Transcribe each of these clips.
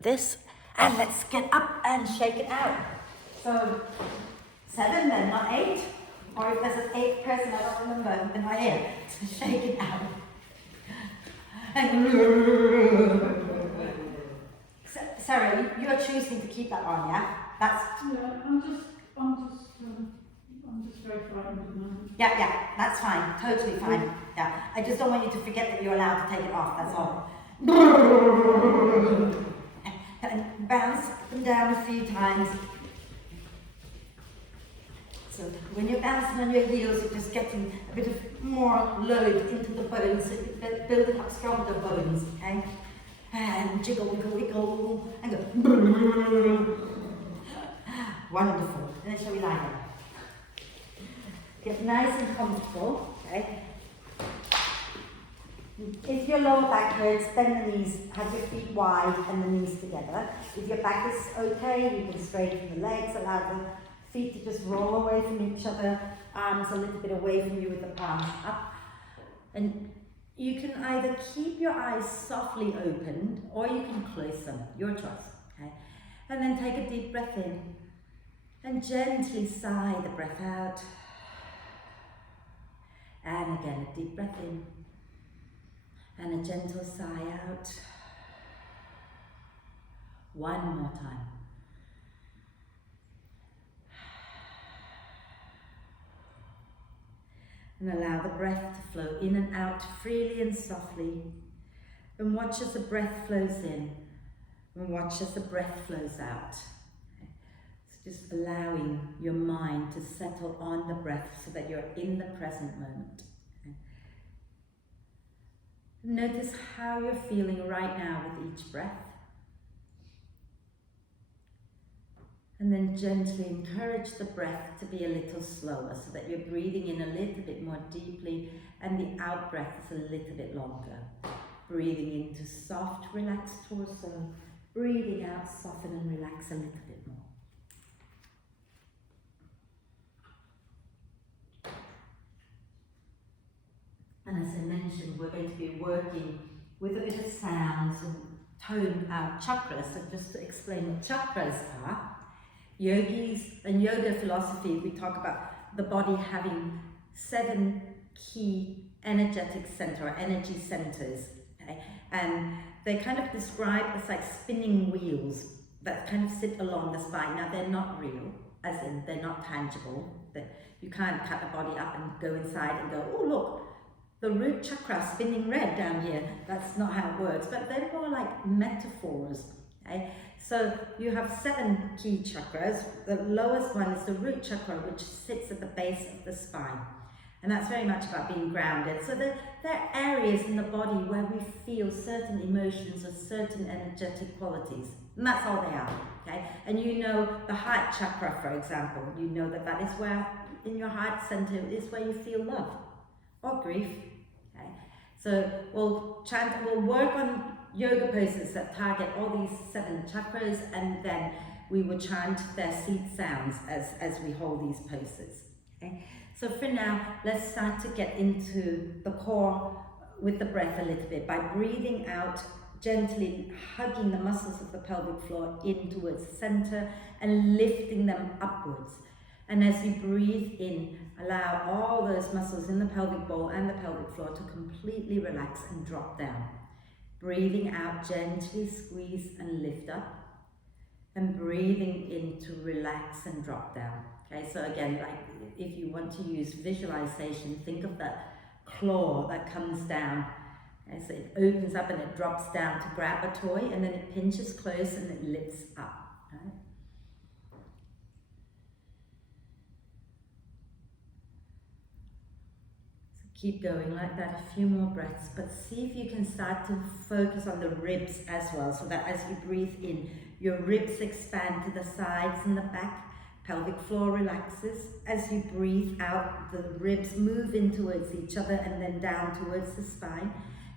this, and let's get up and shake it out. So 7 then, not 8. Or if there's an 8th person, I don't remember, then I hear. So shake it out. And Sarah, you are choosing to keep that on, yeah? That's. Yeah, I'm just very frightened at the moment. Yeah, that's fine, totally fine. Yeah, I just don't want you to forget that you're allowed to take it off. That's all. And bounce up and down a few times. So when you're bouncing on your heels, you're just getting a bit of more load into the bones, building up stronger bones, okay? And jiggle, wiggle, wiggle, and go. Wonderful. And then shall we lie down? Get nice and comfortable, okay? If your lower back hurts, bend the knees, have your feet wide and the knees together. If your back is okay, you can straighten the legs, allow the feet to just roll away from each other, arms a little bit away from you with the palms up. And you can either keep your eyes softly opened or you can close them, your choice, okay? And then take a deep breath in and gently sigh the breath out. And again, a deep breath in and a gentle sigh out. One more time. And allow the breath to flow in and out freely and softly. And watch as the breath flows in. And watch as the breath flows out. Okay. So just allowing your mind to settle on the breath so that you're in the present moment. Okay. Notice how you're feeling right now with each breath. And then gently encourage the breath to be a little slower so that you're breathing in a little bit more deeply and the out breath is a little bit longer. Breathing into soft, relaxed torso. Breathing out, soften and relax a little bit more. And as I mentioned, we're going to be working with a bit of sounds and tone out chakras. So just to explain what chakras are, yogis and yoga philosophy, we talk about the body having 7 key energetic center or energy centers, okay? And they kind of describe as like spinning wheels that kind of sit along the spine. Now they're not real, as in they're not tangible. You can't cut the body up and go inside and go, oh look, the root chakra spinning red down here. That's not how it works, but they're more like metaphors, okay? So you have 7 key chakras. The lowest one is the root chakra, which sits at the base of the spine. And that's very much about being grounded. So there are areas in the body where we feel certain emotions or certain energetic qualities. And that's all they are, okay? And you know the heart chakra, for example, you know that is where, in your heart center, is where you feel love or grief, okay? So we'll work on yoga poses that target all these 7 chakras, and then we will chant their seed sounds as we hold these poses, okay? So for now, let's start to get into the core with the breath a little bit by breathing out, gently hugging the muscles of the pelvic floor in towards the center and lifting them upwards. And as you breathe in, allow all those muscles in the pelvic bowl and the pelvic floor to completely relax and drop down. Breathing out, gently squeeze and lift up. And breathing in to relax and drop down. Okay, so again, like if you want to use visualization, think of that claw that comes down. Okay, so it opens up and it drops down to grab a toy, and then it pinches close and it lifts up. Right? So keep going like that, a few more breaths, but see if you can start to focus on the ribs as well, so that as you breathe in, your ribs expand to the sides and the back. Pelvic floor relaxes. As you breathe out, the ribs move in towards each other and then down towards the spine,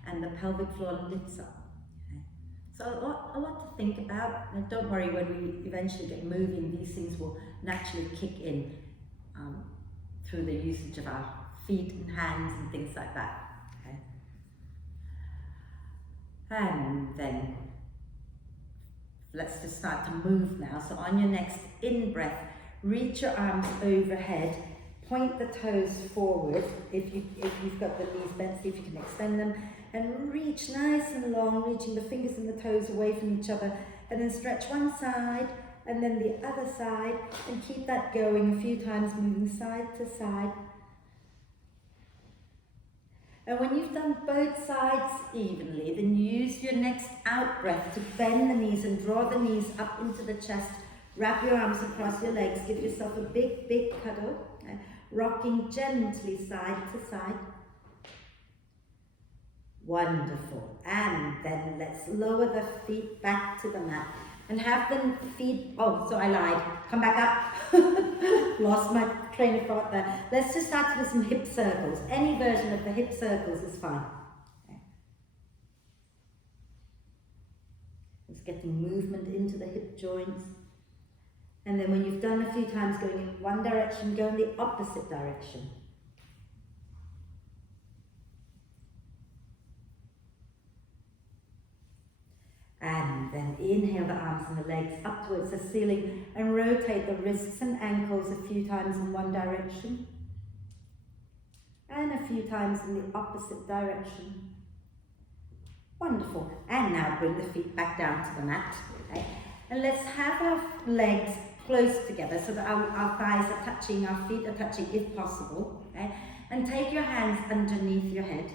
and the pelvic floor lifts up. Okay. So a lot to think about. And don't worry, when we eventually get moving, these things will naturally kick in through the usage of our feet and hands and things like that. Okay. And then let's just start to move now. So on your next in breath, reach your arms overhead, point the toes forward. If you've got the knees bent, see if you can extend them, and reach nice and long, reaching the fingers and the toes away from each other, and then stretch one side and then the other side, and keep that going a few times, moving side to side. And when you've done both sides evenly, then use your next out breath to bend the knees and draw the knees up into the chest. Wrap your arms across your legs, give yourself a big, big cuddle, rocking gently side to side. Wonderful. And then let's lower the feet back to the mat and have the feet, oh, so I lied, come back up. Lost my train of thought there. Let's just start with some hip circles. Any version of the hip circles is fine. Okay. Just getting movement into the hip joints. And then when you've done a few times going in one direction, go in the opposite direction. And then inhale the arms and the legs up towards the ceiling and rotate the wrists and ankles a few times in one direction and a few times in the opposite direction. Wonderful. And now bring the feet back down to the mat. Okay? And let's have our legs close together so that our thighs are touching, our feet are touching if possible. Okay? And take your hands underneath your head.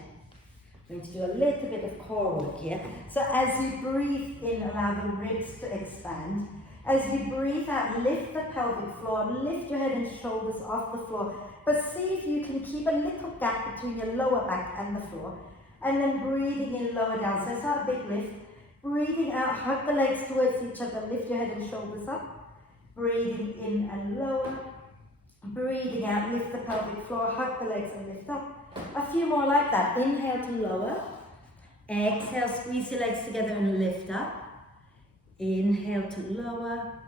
I'm going to do a little bit of core work here. So as you breathe in, allow the ribs to expand. As you breathe out, lift the pelvic floor, lift your head and shoulders off the floor. But see if you can keep a little gap between your lower back and the floor. And then breathing in, lower down. So it's not a big lift. Breathing out, hug the legs towards each other, lift your head and shoulders up. Breathing in and lower. Breathing out, lift the pelvic floor, hug the legs and lift up. A few more like that. Inhale to lower. Exhale, squeeze your legs together and lift up. Inhale to lower.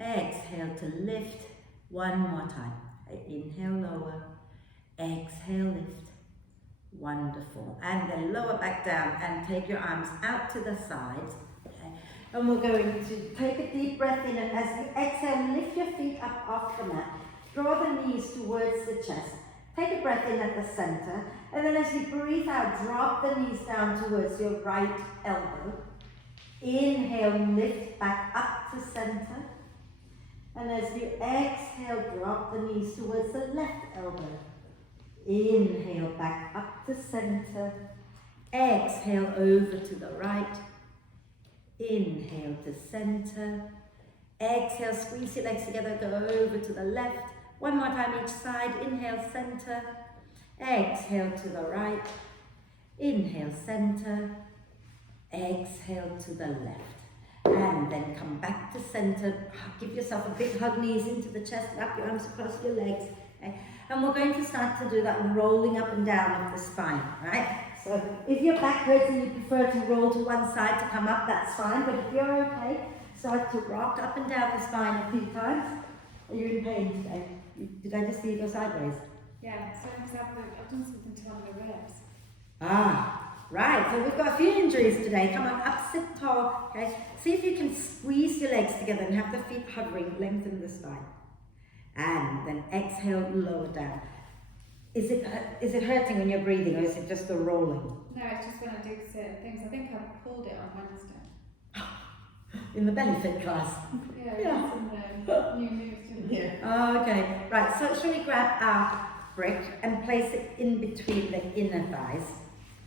Exhale to lift. One more time. Inhale, lower. Exhale, lift. Wonderful. And then lower back down and take your arms out to the sides. Okay. And we're going to take a deep breath in, and as you exhale, lift your feet up off the mat. Draw the knees towards the chest. Take a breath in at the center, and then as you breathe out, drop the knees down towards your right elbow. Inhale, lift back up to center. And as you exhale, drop the knees towards the left elbow. Inhale, back up to center. Exhale, over to the right. Inhale to center. Exhale, squeeze your legs together, go over to the left. One more time each side. Inhale, center. Exhale to the right. Inhale, center. Exhale to the left. And then come back to center. Give yourself a big hug, knees into the chest. Wrap your arms across your legs. Okay? And we're going to start to do that rolling up and down of the spine. Right? So if your back hurts and you prefer to roll to one side to come up, that's fine. But if you're okay, start to rock up and down the spine a few times. Are you in pain today? Did I just see you go sideways? Yeah, so I've done something to one of the ribs. Ah, right. So we've got a few injuries today. Come on, up, sit tall. Okay. See if you can squeeze your legs together and have the feet hovering, lengthen the spine. And then exhale, lower down. Is it hurting when you're breathing, or is it just the rolling? No, it's just when I do certain things. I think I pulled it on Wednesday. In the belly fit class? Yeah. It's in the new moves, didn't it? Yeah. Oh, okay. Right, so shall we grab our brick and place it in between the inner thighs?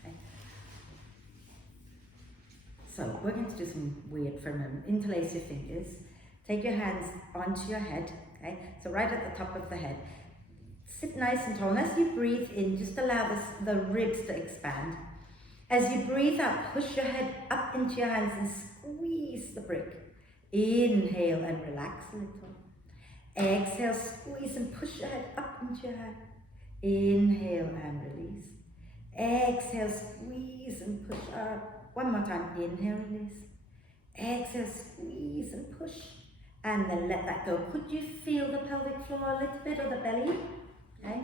Okay. So we're going to do some weird for a moment. Interlace your fingers. Take your hands onto your head. Okay. So right at the top of the head. Sit nice and tall. And as you breathe in, just allow the ribs to expand. As you breathe out, push your head up into your hands and squeeze the brick. Inhale and relax a little. Exhale, squeeze and push your head up into your hand. Inhale and release. Exhale, squeeze and push up. One more time. Inhale, release. Exhale, squeeze and push. And then let that go. Could you feel the pelvic floor a little bit, or the belly? Okay,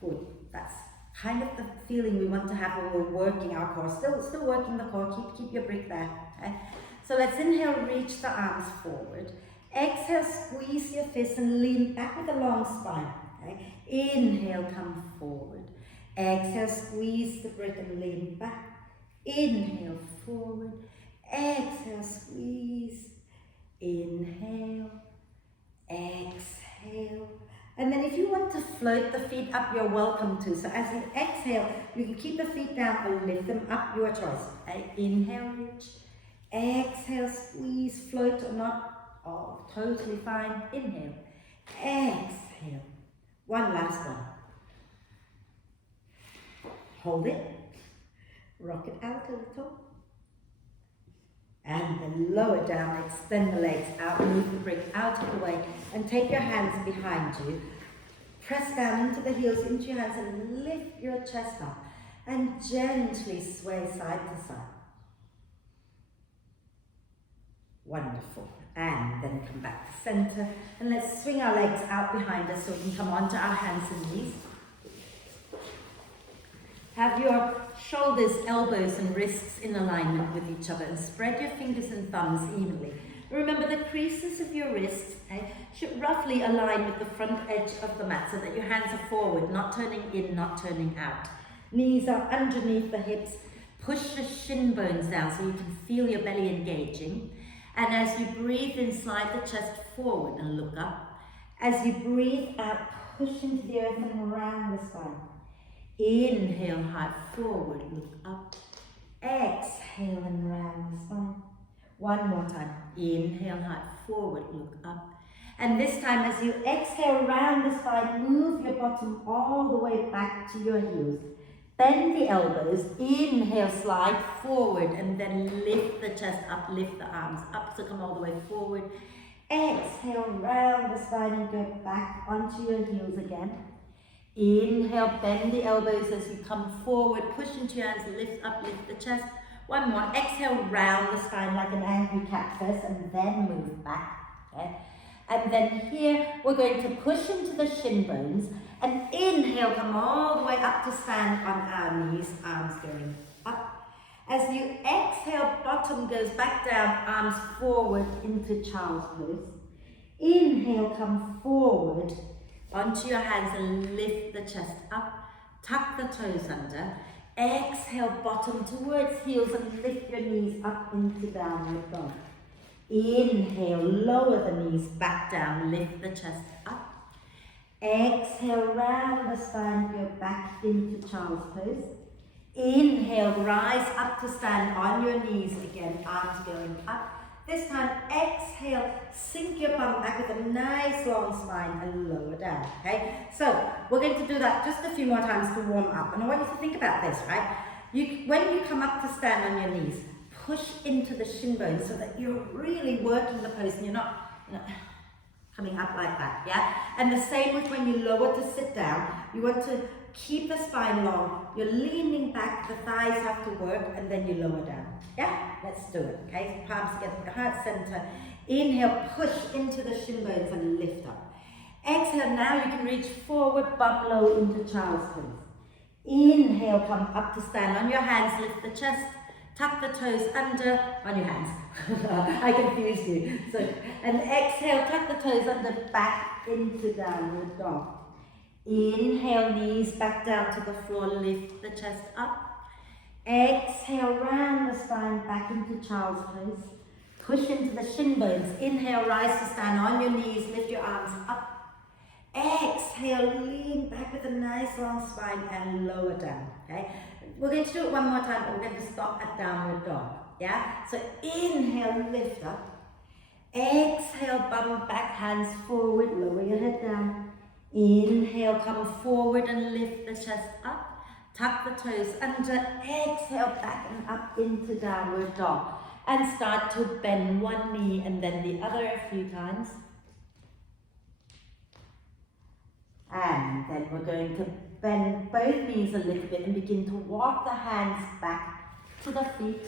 good. That's kind of the feeling we want to have when we're working our core. Still working the core. Keep your brick there. Okay. So let's inhale, reach the arms forward. Exhale, squeeze your fists and lean back with a long spine. Okay? Inhale, come forward. Exhale, squeeze the breath and lean back. Inhale, forward. Exhale, squeeze. Inhale. Exhale. And then if you want to float the feet up, you're welcome to. So as you exhale, you can keep the feet down or lift them up, your choice. Okay? Inhale, reach. Exhale, squeeze, float or not. Oh, totally fine. Inhale. Exhale. One last one. Hold it. Rock it out a little. And then lower down, extend the legs out, move the brick out of the way, and take your hands behind you. Press down into the heels, into your hands, and lift your chest up. And gently sway side to side. Wonderful. And then come back to center. And let's swing our legs out behind us so we can come onto our hands and knees. Have your shoulders, elbows and wrists in alignment with each other and spread your fingers and thumbs evenly. Remember the creases of your wrists should roughly align with the front edge of the mat so that your hands are forward, not turning in, not turning out. Knees are underneath the hips. Push the shin bones down so you can feel your belly engaging. And as you breathe in, slide the chest forward and look up. As you breathe out, push into the earth and around the spine. Inhale, heart forward, look up. Exhale and round the spine. One more time. Inhale, heart forward, look up. And this time as you exhale, round the spine, move your bottom all the way back to your heels. Bend the elbows. Inhale, slide forward and then lift the chest up, lift the arms up. So come all the way forward. Exhale, round the spine and go back onto your heels again. Inhale, bend the elbows as you come forward, push into your hands, lift up, lift the chest. One more, exhale, round the spine like an angry cat first and then move back. Okay? And then here, we're going to push into the shin bones and inhale, come all the way up to stand on our knees, arms going up. As you exhale, bottom goes back down, arms forward into child's pose. Inhale, come forward onto your hands and lift the chest up. Tuck the toes under. Exhale, bottom towards heels and lift your knees up into downward dog. Inhale, lower the knees back down, lift the chest up. Exhale, round the spine, go back into child's pose. Inhale, rise up to stand on your knees again, arms going up. This time, exhale, sink your bum back with a nice long spine and lower down, okay? So, we're going to do that just a few more times to warm up. And I want you to think about this, right? When you come up to stand on your knees, push into the shin bones so that you're really working the pose and you're not coming up like that, yeah? And the same with when you lower to sit down, you want to keep the spine long, you're leaning back, the thighs have to work, and then you lower down. Yeah? Let's do it, okay? Palms together, heart center. Inhale, push into the shin bones and lift up. Exhale, now you can reach forward, bum low into child's pose. Inhale, come up to stand on your hands, lift the chest, tuck the toes under, on your hands. I confused you. So, and exhale, tuck the toes under, back into downward dog. Inhale, knees back down to the floor, lift the chest up. Exhale, round the spine, back into child's pose. Push into the shin bones. Inhale, rise to stand on your knees, lift your arms up. Exhale, lean back with a nice long spine and lower down, okay? We're going to do it one more time, but we're going to stop at downward dog, yeah? So inhale, lift up. Exhale, bum back, hands forward, lower your head down. Inhale, come forward and lift the chest up. Tuck the toes under. Exhale, back and up into downward dog. And start to bend one knee and then the other a few times. And then we're going to bend both knees a little bit and begin to walk the hands back to the feet.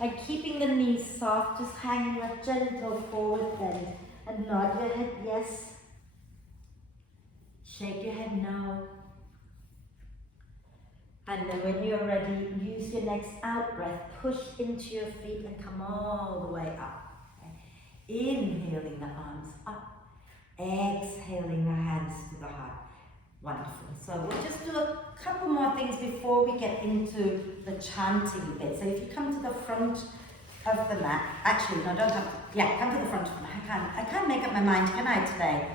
And keeping the knees soft, just hanging a gentle forward bend. And nod your head yes. Shake your head no. And then when you're ready, use your next out breath, push into your feet and come all the way up. Okay. Inhaling the arms up, exhaling the hands to the heart. Wonderful. So we'll just do a couple more things before we get into the chanting bit. So if you come to the front of the mat, actually no, don't come, yeah, come to the front of the mat. I can't make up my mind, can I, today?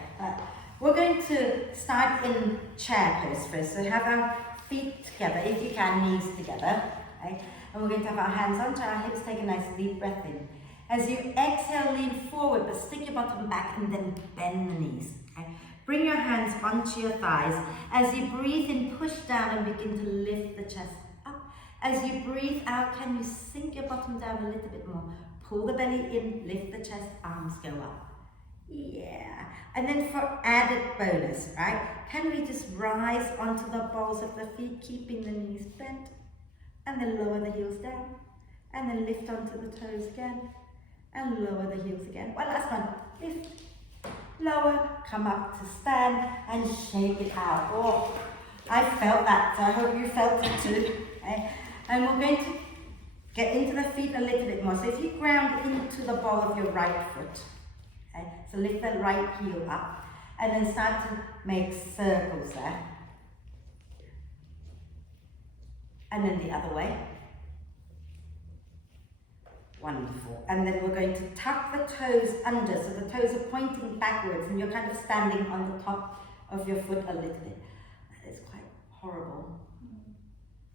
We're going to start in chair pose first. So have our feet together, if you can, knees together. Okay? And we're going to have our hands onto our hips, take a nice deep breath in. As you exhale, lean forward, but stick your bottom back and then bend the knees. Okay? Bring your hands onto your thighs. As you breathe in, push down and begin to lift the chest up. As you breathe out, can you sink your bottom down a little bit more? Pull the belly in, lift the chest, arms go up. Yeah. And then for added bonus, right? Can we just rise onto the balls of the feet, keeping the knees bent, and then lower the heels down, and then lift onto the toes again, and lower the heels again. One last one. Lift, lower, come up to stand, and shake it out. Oh, I felt that, so I hope you felt it too. Okay? And we're going to get into the feet a little bit more. So if you ground into the ball of your right foot, okay? So lift the right heel up, and then start to make circles there. And then the other way. Wonderful. And then we're going to tuck the toes under, so the toes are pointing backwards and you're kind of standing on the top of your foot a little bit. That is quite horrible.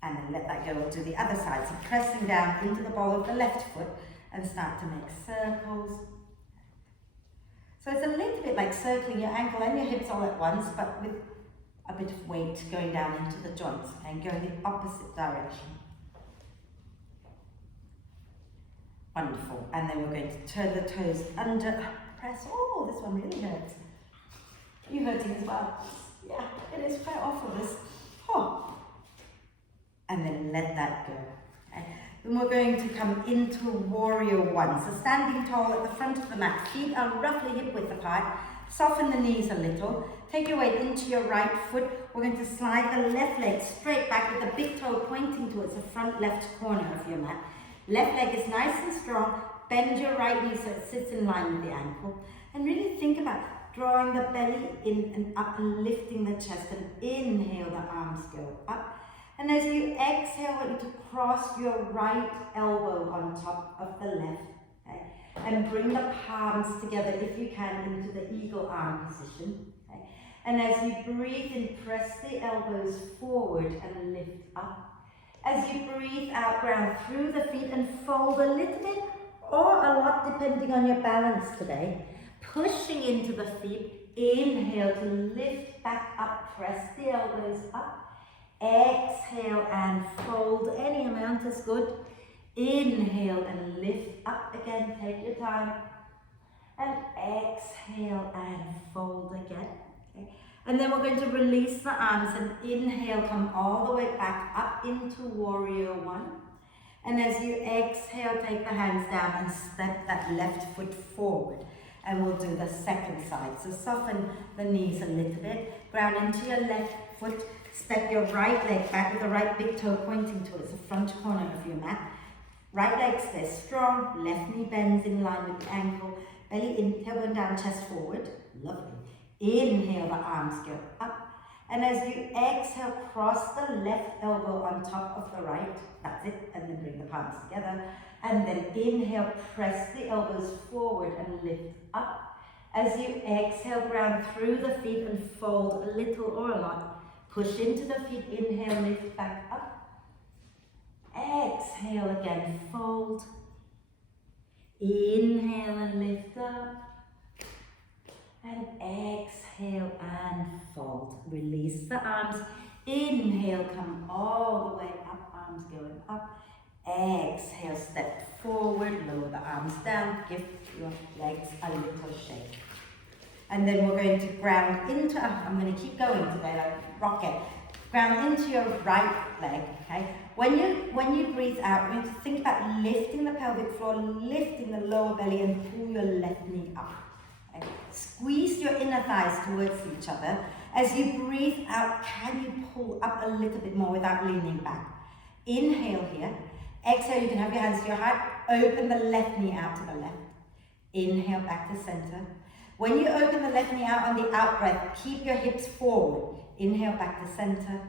And then let that go to the other side. So pressing down into the ball of the left foot and start to make circles. So it's a little bit like circling your ankle and your hips all at once, but with a bit of weight going down into the joints and going the opposite direction. Wonderful. And then we're going to turn the toes under, press. Oh, this one really hurts. You hurting as well? Yeah, it is quite awful, this. Oh. And then let that go. Okay. Then we're going to come into warrior one. So standing tall at the front of the mat, feet are roughly hip width apart. Soften the knees a little. Take your weight into your right foot. We're going to slide the left leg straight back with the big toe pointing towards the front left corner of your mat. Left leg is nice and strong. Bend your right knee so it sits in line with the ankle. And really think about drawing the belly in and up and lifting the chest. And inhale, the arms go up. And as you exhale, I want you to cross your right elbow on top of the left. Okay? And bring the palms together, if you can, into the eagle arm position. Okay? And as you breathe in, press the elbows forward and lift up. As you breathe out, ground through the feet and fold a little bit or a lot depending on your balance today. Pushing into the feet, inhale to lift back up, press the elbows up. Exhale and fold, any amount is good. Inhale and lift up again, take your time. And exhale and fold again. Okay. And then we're going to release the arms and inhale, come all the way back up into warrior one. And as you exhale, take the hands down and step that left foot forward. And we'll do the second side. So soften the knees a little bit, ground into your left foot, step your right leg back with the right big toe pointing towards the front corner of your mat. Right leg stays strong, left knee bends in line with the ankle, belly in, tailbone down, chest forward. Lovely. Inhale, the arms go up. And as you exhale, cross the left elbow on top of the right. That's it. And then bring the palms together. And then inhale, press the elbows forward and lift up. As you exhale, ground through the feet and fold a little or a lot. Push into the feet, inhale, lift back up. Exhale again, fold. Inhale and lift up. And exhale and fold. Release the arms. Inhale, come all the way up, arms going up. Exhale, step forward, lower the arms down. Give your legs a little shake. And then we're going to ground into, I'm going to keep going today, like rocket. Ground into your right leg, okay? When you breathe out, you need to think about lifting the pelvic floor, lifting the lower belly, and pull your left knee up. Okay? Squeeze your inner thighs towards each other, As you breathe out, can you pull up a little bit more without leaning back? Inhale here. Exhale, you can have your hands to your heart. Open the left knee out to the left. Inhale back to center. When you open the left knee out on the out breath, keep your hips forward. Inhale back to center.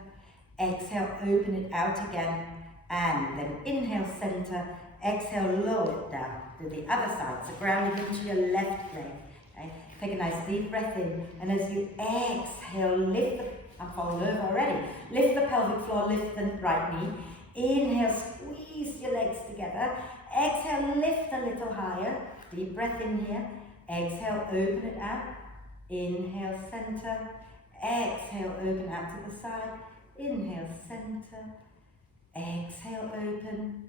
Exhale, open it out again. And then inhale, center. Exhale, lower it down to the other side. So grounding into your left leg. Okay? Take a nice deep breath in. And as you exhale, lift the, I'm falling over already. Lift the pelvic floor, lift the right knee. Inhale, squeeze your legs together. Exhale, lift a little higher. Deep breath in here. Exhale, open it out. Inhale, center. Exhale, open out to the side. Inhale, center. Exhale, open.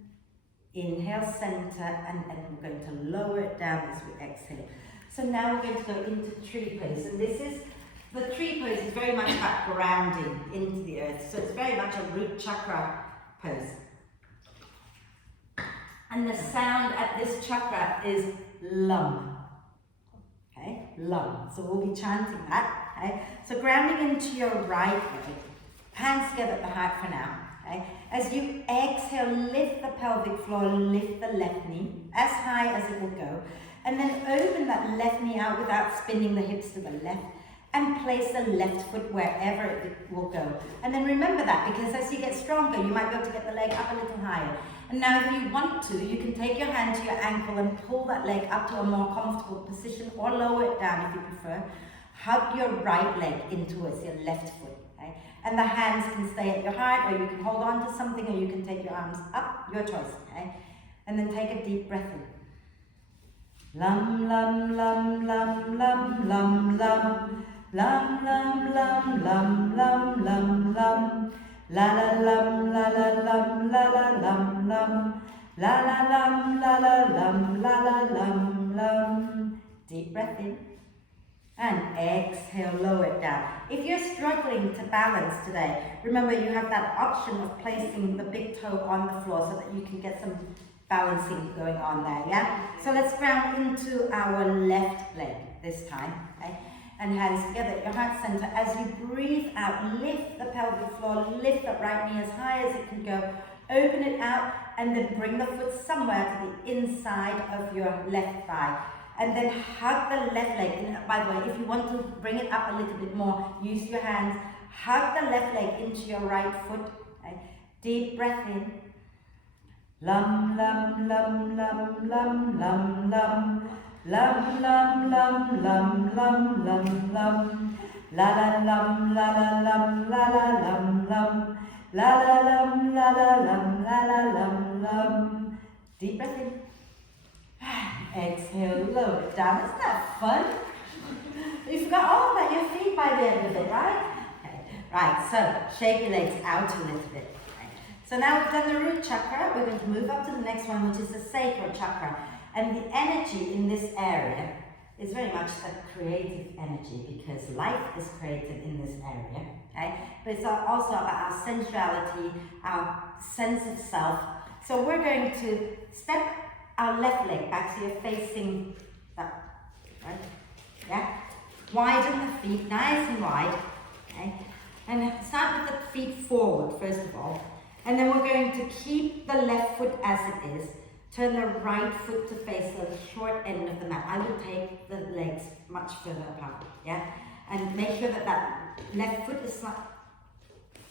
Inhale, center. And then we're going to lower it down as we exhale. So now we're going to go into tree pose. And this is, the tree pose is very much about grounding into the earth. So it's very much a root chakra pose. And the sound at this chakra is lum. Okay, lum. So we'll be chanting that. Okay, so grounding into your right leg, hands together at the heart for now. Okay, as you exhale, lift the pelvic floor, lift the left knee as high as it will go, and then open that left knee out without spinning the hips to the left, and place the left foot wherever it will go. And then remember that, because as you get stronger, you might be able to get the leg up a little higher. And now if you want to, you can take your hand to your ankle and pull that leg up to a more comfortable position, or lower it down if you prefer. Hug your right leg in towards your left foot. Okay? And the hands can stay at your heart, or you can hold on to something, or you can take your arms up, your choice. Okay? And then take a deep breath in. Lum, lum, lum, lum, lum, lum, lum. Lum, lum, lum, lum, lum, lum, lum. La la lum, la la lum, la la lum, lum. La la lum, la la lum, la la lum, lum. Deep breath in. And exhale, lower it down. If you're struggling to balance today, remember you have that option of placing the big toe on the floor so that you can get some balancing going on there, yeah? So let's ground into our left leg this time, okay? And hands together at your heart center. As you breathe out, lift the pelvic floor, lift that right knee as high as it can go. Open it out, and then bring the foot somewhere to the inside of your left thigh. And then hug the left leg. And by the way, if you want to bring it up a little bit more, use your hands. Hug the left leg into your right foot. Okay? Deep breath in. Lum, lum, lum, lum, lum, lum, lum. Lum, lum, lum, lum, lum, lum, lum. La la lum, la la lum, la la lum, lum. La la lum, la la lum, la la lum, lum. Deep breath in. Exhale, lower it down. Isn't that fun? You forgot all about your feet by the end of it, right? Okay. Right, so shake your legs out a little bit. Right. So now we've done the root chakra. We're going to move up to the next one, which is the sacral chakra. And the energy in this area is very much a creative energy, because life is created in this area, okay? But it's also about our sensuality, our sense of self. So we're going to step our left leg back, so you're facing that, right? Yeah? Widen the feet, nice and wide, okay? And start with the feet forward, first of all. And then we're going to keep the left foot as it is. Turn the right foot to face the short end of the mat. I would take the legs much further apart, yeah? And make sure that that left foot is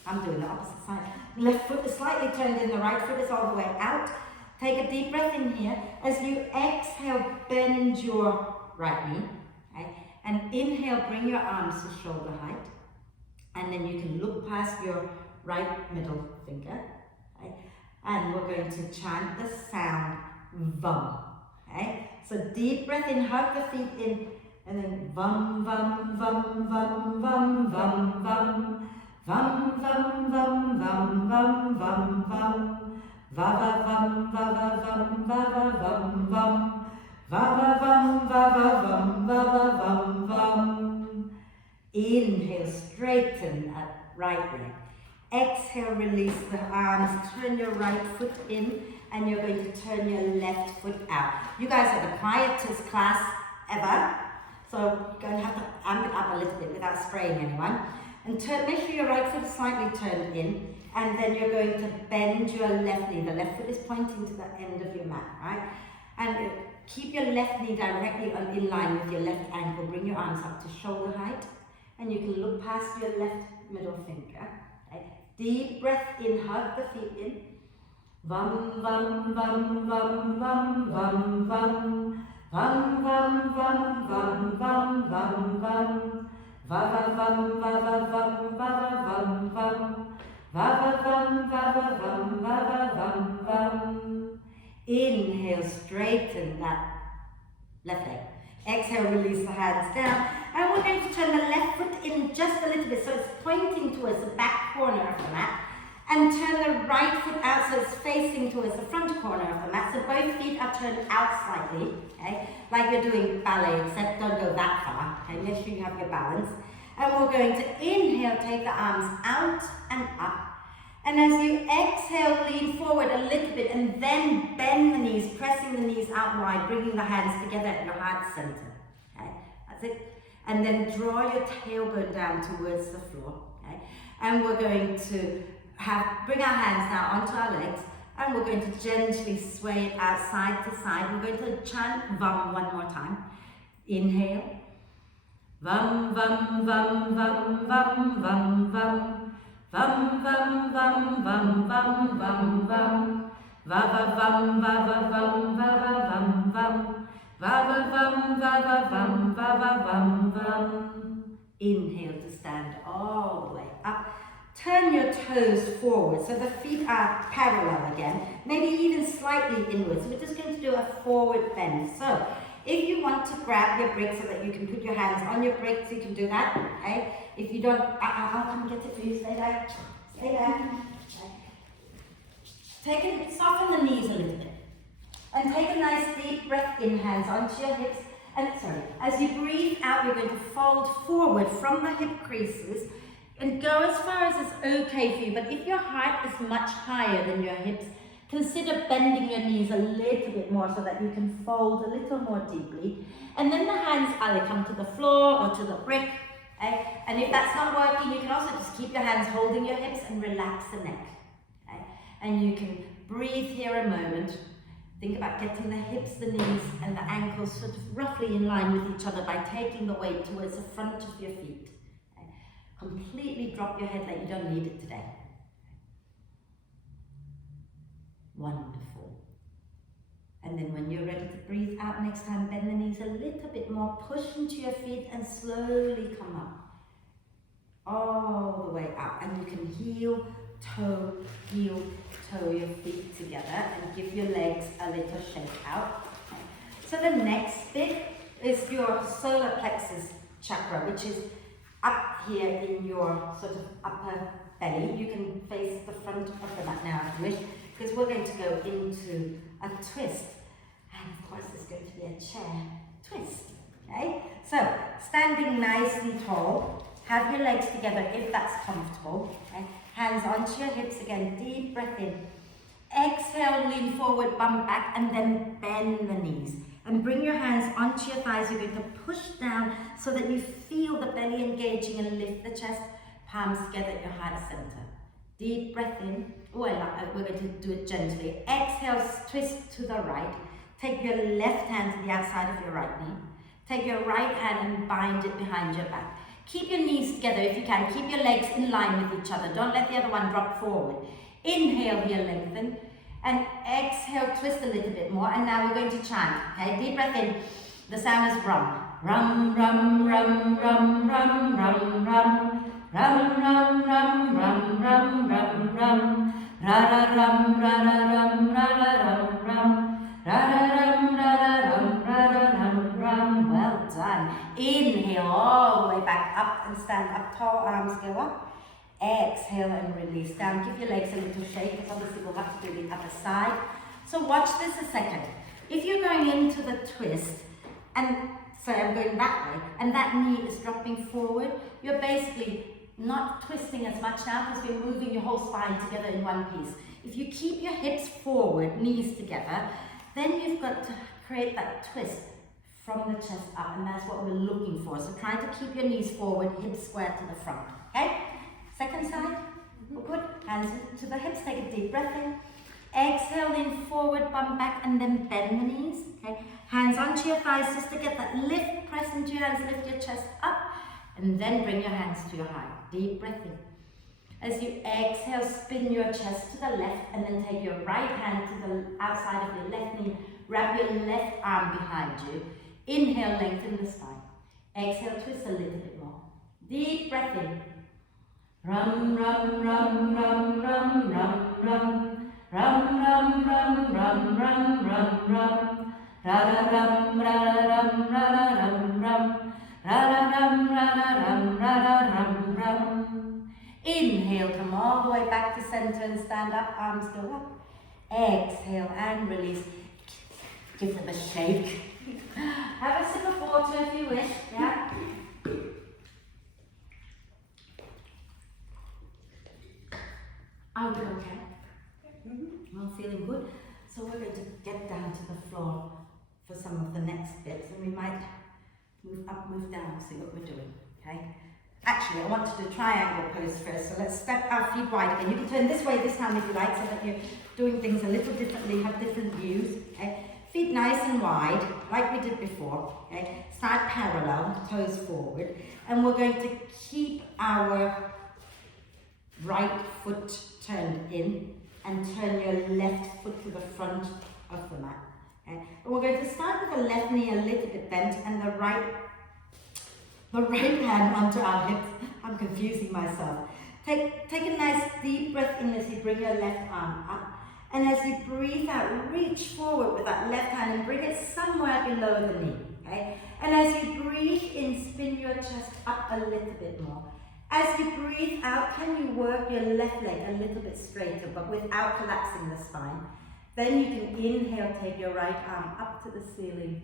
I'm doing the opposite side. Left foot is slightly turned in, the right foot is all the way out. Take a deep breath in here. As you exhale, bend your right knee, okay? And inhale, bring your arms to shoulder height. And then you can look past your right middle finger, okay? And we're going to chant the sound VUM, okay? So deep breath in, hug the feet in, and then VUM, VUM, VUM, VUM, VUM, VUM, VUM. VUM, VUM, VUM, VUM, VUM, VUM, VUM. VA VUM, VA VUM, VA VUM, VUM. VA VUM, VA VUM, VA VUM, VUM. Inhale, straighten at right leg. Exhale, release the arms, turn your right foot in, and you're going to turn your left foot out. You guys are the quietest class ever, So you're going to have to amp it up a little bit without spraying anyone. And make sure your right foot is slightly turned in, and then you're going to bend your left knee. The left foot is pointing to the end of your mat, right? And keep your left knee directly in line with your left ankle. Bring your arms up to shoulder height, and you can look past your left middle finger. Okay? Deep breath in, hug the feet in. Vam, vam, vam, vam, vam, vam, vam. Vam, vam, vam, vam, vam, vam, vam. Va, va, vam, va, va, vam, va, va, vam, vam. Va, va, vam, va, va, vam, va, va, vam, vam. Inhale, straighten that left leg. Exhale, release the hands down. And we're going to turn the left foot in just a little bit, so it's pointing towards the back corner of the mat. And turn the right foot out so it's facing towards the front corner of the mat. So both feet are turned out slightly, okay? Like you're doing ballet, except don't go that far, okay? Make sure you have your balance. And we're going to inhale, take the arms out and up. And as you exhale, lean forward a little bit and then bend the knees, pressing the knees out wide, bringing the hands together at your heart center, okay? That's it. And then draw your tailbone down towards the floor, okay? And we're going to bring our hands now onto our legs, and we're going to gently sway it out side to side. We're going to chant Vam one more time. Inhale. Vam, vam, vam, vam, vam, vam, vam. Vam, vam, vam, vam, vam, vam, vam. Va, va, vam, va, va, vam, va, va, vam, vam. Va, va, vam, va, va, vam, va, va, vam, vam. Inhale to stand all the way up. Turn your toes forward so the feet are parallel again, maybe even slightly inwards. So we're just going to do a forward bend. So if you want to grab your brick so that you can put your hands on your bricks, you can do that, okay? If you don't, I'll come get it for you. Stay there. Stay there. Okay. Soften the knees a little bit. And take a nice deep breath in, hands onto your hips. And as you breathe out, you're going to fold forward from the hip creases and go as far as it's okay for you. But if your heart is much higher than your hips, consider bending your knees a little bit more so that you can fold a little more deeply. And then the hands either come to the floor or to the brick. Okay? And if that's not working, you can also just keep your hands holding your hips and relax the neck. Okay? And you can breathe here a moment. Think about getting the hips, the knees, and the ankles sort of roughly in line with each other by taking the weight towards the front of your feet. Completely drop your head like you don't need it today. Wonderful. And then when you're ready to breathe out next time, bend the knees a little bit more, push into your feet and slowly come up. All the way up. And you can heel, toe, your feet together and give your legs a little shake out. So the next bit is your solar plexus chakra, which is up here in your sort of upper belly. You can face the front of the mat now if you wish, because we're going to go into a twist. And of course there's going to be a chair twist, okay? So, standing nicely tall, have your legs together if that's comfortable, okay? Hands onto your hips again, deep breath in. Exhale, lean forward, bum back, and then bend the knees. And bring your hands onto your thighs. You're going to push down so that you feel the belly engaging and lift the chest, palms together at your heart center. Deep breath in. Oh, I love it. We're going to do it gently. Exhale, twist to the right. Take your left hand to the outside of your right knee. Take your right hand and bind it behind your back. Keep your knees together if you can. Keep your legs in line with each other. Don't let the other one drop forward. Inhale here, lengthen. And exhale, twist a little bit more. And now we're going to chant. Okay, deep breath in. The sound is rum. Rum, rum, rum, rum, rum, rum, rum. Rum, rum, rum, rum, rum, rum, rum. Ra, ra, rum, ra, ra, rum, ra, ra, rum, rum. Ra, ra, rum, ra, ra, rum, ra, ra, rum, rum. Well done. Inhale all the way back up and stand up tall. Arms go up. Exhale and release down. Give your legs a little shake, because obviously we'll have to do the other side. So watch this a second. If you're going into the twist, and say I'm going that way, and that knee is dropping forward, you're basically not twisting as much now because you're moving your whole spine together in one piece. If you keep your hips forward, knees together, then you've got to create that twist from the chest up, and that's what we're looking for. So try to keep your knees forward, hips square to the front. Okay? Second side. We're good. Hands to the hips. Take a deep breath in. Exhale, lean forward, bum back, and then bend the knees. Okay? Hands onto your thighs just to get that lift. Press into your hands, lift your chest up, and then bring your hands to your heart. Deep breath in. As you exhale, spin your chest to the left, and then take your right hand to the outside of your left knee. Wrap your left arm behind you. Inhale, lengthen the spine. Exhale, twist a little bit more. Deep breath in. Rum, rum, rum, rum, rum, rum, rum. Rum, rum, rum, rum, rum, rum, rum. Ra-ra-rum, ra-ra-rum, ra-ra-rum, rum. Ra-ra-rum, ra-ra-rum, ra-ra-rum, rum. Inhale, come all the way back to center and stand up, arms go up. Exhale and release. Give them a shake. Have a sip of water if you wish, yeah? Oh, good, okay. Well, feeling good. So we're going to get down to the floor for some of the next bits, and we might move up, move down, see what we're doing, okay? Actually, I want to do triangle pose first, so let's step our feet wide again. You can turn this way this time if you like, so that you're doing things a little differently, have different views, okay? Feet nice and wide, like we did before, okay? Start parallel, toes forward, and we're going to keep our right foot turned in, and turn your left foot to the front of the mat. Okay? And we're going to start with the left knee a little bit bent and the right hand onto our hips. I'm confusing myself. Take a nice deep breath in as you bring your left arm up. And as you breathe out, reach forward with that left hand and bring it somewhere below the knee. Okay? And as you breathe in, spin your chest up a little bit more. As you breathe out, can you work your left leg a little bit straighter, but without collapsing the spine? Then you can inhale, take your right arm up to the ceiling,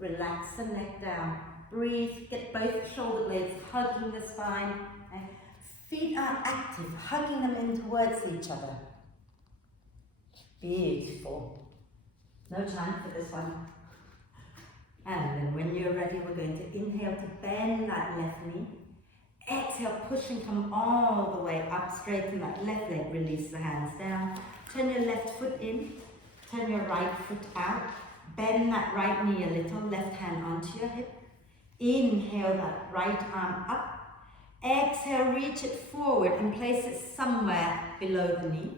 relax the neck down, breathe, get both shoulder blades hugging the spine. Okay? Feet are active, hugging them in towards each other. Beautiful. No time for this one. And then when you're ready, we're going to inhale to bend that left knee. Exhale, push and come all the way up, straighten that left leg, release the hands down. Turn your left foot in, turn your right foot out. Bend that right knee a little, left hand onto your hip. Inhale that right arm up. Exhale, reach it forward and place it somewhere below the knee.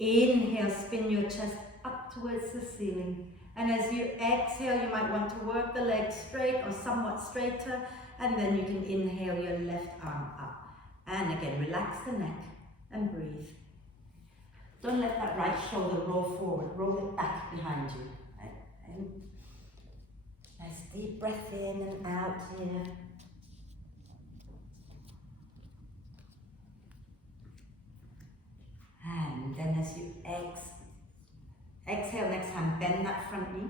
Inhale, spin your chest up towards the ceiling. And as you exhale, you might want to work the leg straight or somewhat straighter. And then you can inhale your left arm up. And again, relax the neck and breathe. Don't let that right shoulder roll forward. Roll it back behind you. And nice deep breath in and out here. And then as you exhale next time, bend that front knee.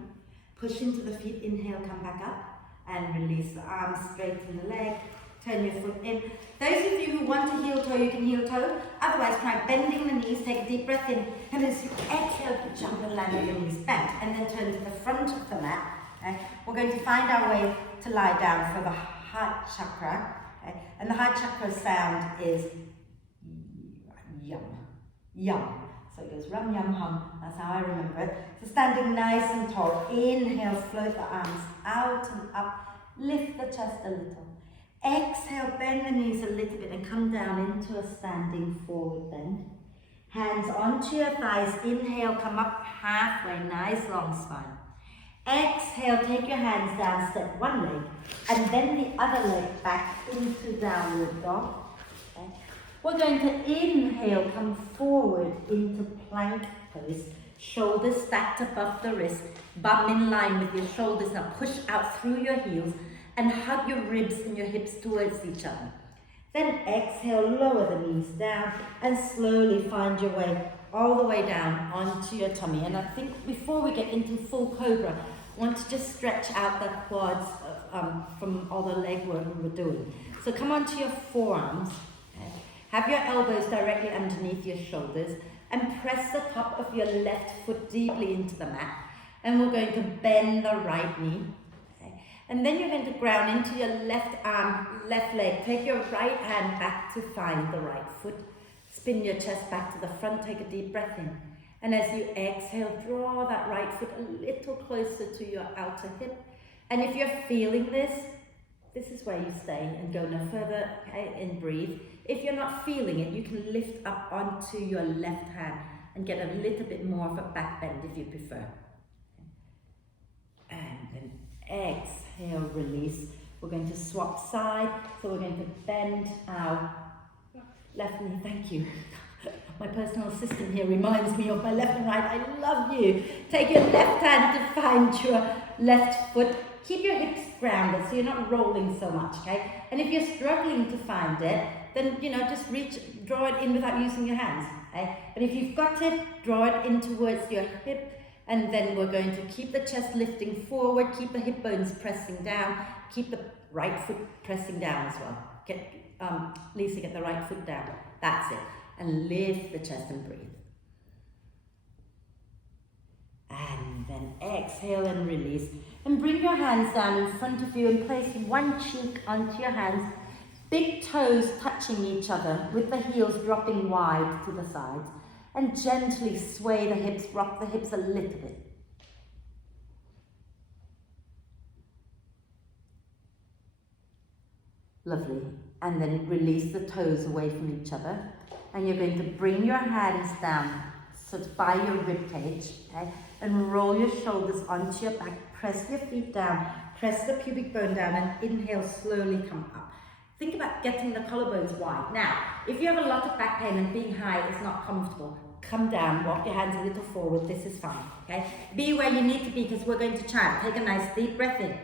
Push into the feet, inhale, come back up. And release the arms, straighten the leg, turn your foot in. Those of you who want to heel toe, you can heel toe. Otherwise, try bending the knees, take a deep breath in, and as you exhale, jump and land with your knees bent, and then turn to the front of the mat. Okay? We're going to find our way to lie down for the heart chakra. Okay? And the heart chakra sound is yum, yum. So it goes rum, yum, hum. That's how I remember it. So standing nice and tall. Inhale, float the arms out and up. Lift the chest a little. Exhale, bend the knees a little bit and come down into a standing forward bend. Hands onto your thighs. Inhale, come up halfway. Nice long spine. Exhale, take your hands down, step one leg. And then the other leg back into downward dog. Okay. We're going to inhale, come forward into plank pose. Shoulders stacked above the wrist, bum in line with your shoulders. Now push out through your heels and hug your ribs and your hips towards each other. Then exhale, lower the knees down and slowly find your way all the way down onto your tummy. And I think before we get into full cobra, I want to just stretch out the quads from all the leg work we were doing. So come onto your forearms. Have your elbows directly underneath your shoulders and press the top of your left foot deeply into the mat. And we're going to bend the right knee. Okay. And then you're going to ground into your left arm, left leg. Take your right hand back to find the right foot. Spin your chest back to the front, take a deep breath in. And as you exhale, draw that right foot a little closer to your outer hip. And if you're feeling this is where you stay and go no further, okay, and breathe. If you're not feeling it, you can lift up onto your left hand and get a little bit more of a back bend if you prefer. And then exhale, release. We're going to swap side, so we're going to bend our left knee. Thank you. My personal assistant here reminds me of my left and right. I love you. Take your left hand to find your left foot. Keep your hips grounded so you're not rolling so much, okay? And if you're struggling to find it, then, just draw it in without using your hands, okay? But if you've got it, draw it in towards your hip, and then we're going to keep the chest lifting forward, keep the hip bones pressing down, keep the right foot pressing down as well. Lisa, get the right foot down. That's it. And lift the chest and breathe. And then exhale and release. And bring your hands down in front of you and place one cheek onto your hands. Big toes touching each other with the heels dropping wide to the sides. And gently sway the hips, rock the hips a little bit. Lovely. And then release the toes away from each other. And you're going to bring your hands down, so it's by your rib cage, okay? And roll your shoulders onto your back, press your feet down, press the pubic bone down, and inhale, slowly come up. Think about getting the collarbones wide. Now, if you have a lot of back pain and being high is not comfortable, come down, walk your hands a little forward, this is fine, okay? Be where you need to be because we're going to chant. Take a nice deep breath in.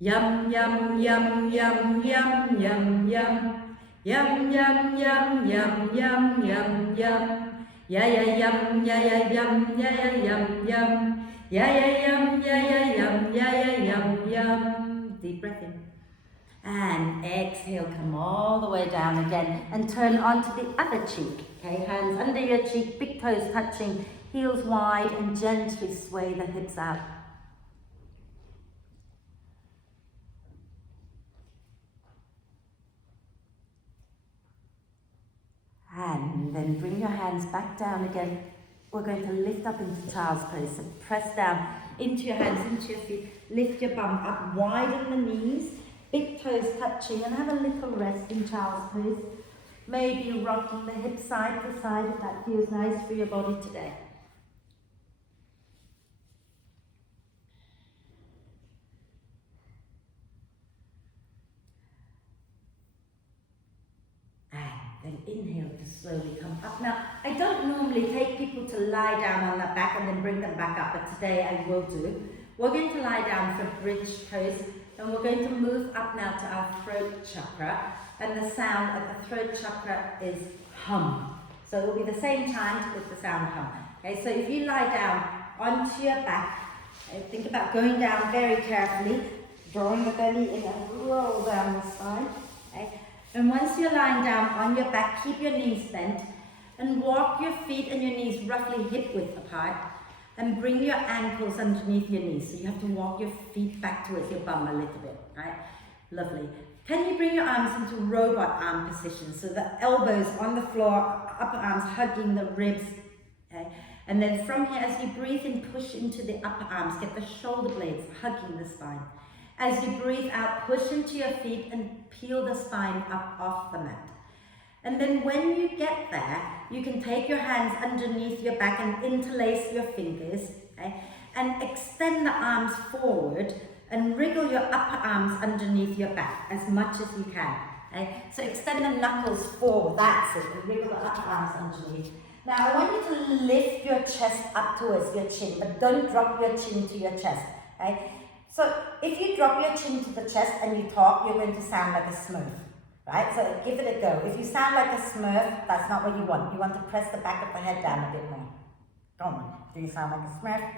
Yum, yum, yum, yum, yum, yum, yum. Yum, yum, yum, yum, yum, yum, yum. Yeah, yeah, yum, yeah, yeah, yum, yeah, yeah, yum, yum. Yeah, yeah, yum, yeah, yeah, yum, yeah, yeah, yum, yum. Deep breath in. And exhale, come all the way down again and turn onto the other cheek. Okay, hands under your cheek, big toes touching, heels wide, and gently sway the hips out. And then bring your hands back down again. We're going to lift up into child's pose. So press down into your hands, into your feet. Lift your bum up, widen the knees, big toes touching, and have a little rest in child's pose. Maybe rocking the hips side to side if that feels nice for your body today. Then inhale to slowly come up. Now, I don't normally take people to lie down on their back and then bring them back up, but today I will do. We're going to lie down for bridge pose, and we're going to move up now to our throat chakra, and the sound of the throat chakra is hum. So it will be the same chant with the sound hum. Okay, so if you lie down onto your back, think about going down very carefully, drawing the belly in and roll down the spine. Okay. And once you're lying down on your back, keep your knees bent and walk your feet and your knees roughly hip width apart and bring your ankles underneath your knees. So you have to walk your feet back towards your bum a little bit, right? Lovely. Can you bring your arms into robot arm position? So the elbows on the floor, upper arms hugging the ribs, okay? And then from here, as you breathe in, push into the upper arms, get the shoulder blades hugging the spine. As you breathe out, push into your feet and peel the spine up off the mat. And then when you get there, you can take your hands underneath your back and interlace your fingers, okay? And extend the arms forward and wriggle your upper arms underneath your back as much as you can. Okay? So extend the knuckles forward, that's it, and wriggle the upper arms underneath. Now I want you to lift your chest up towards your chin, but don't drop your chin to your chest. Okay? So if you drop your chin to the chest and you talk, you're going to sound like a Smurf, right? So give it a go. If you sound like a Smurf, that's not what you want. You want to press the back of the head down a bit more. Go on. Do you sound like a Smurf?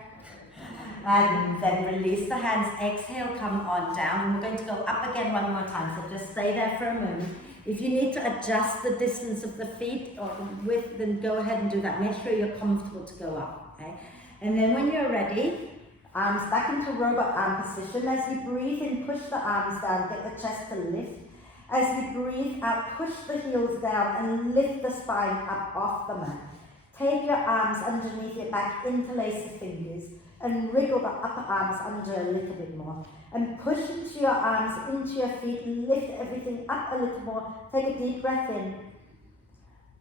And then release the hands. Exhale, come on down. And we're going to go up again one more time. So just stay there for a moment. If you need to adjust the distance of the feet or width, then go ahead and do that. Make sure you're comfortable to go up, okay? And then when you're ready, Arms back into robot arm position. As you breathe in, push the arms down, get the chest to lift. As you breathe out, push the heels down and lift the spine up off the mat. Take your arms underneath your back, interlace the fingers, and wriggle the upper arms under a little bit more. And push into your arms, into your feet, lift everything up a little more. Take a deep breath in.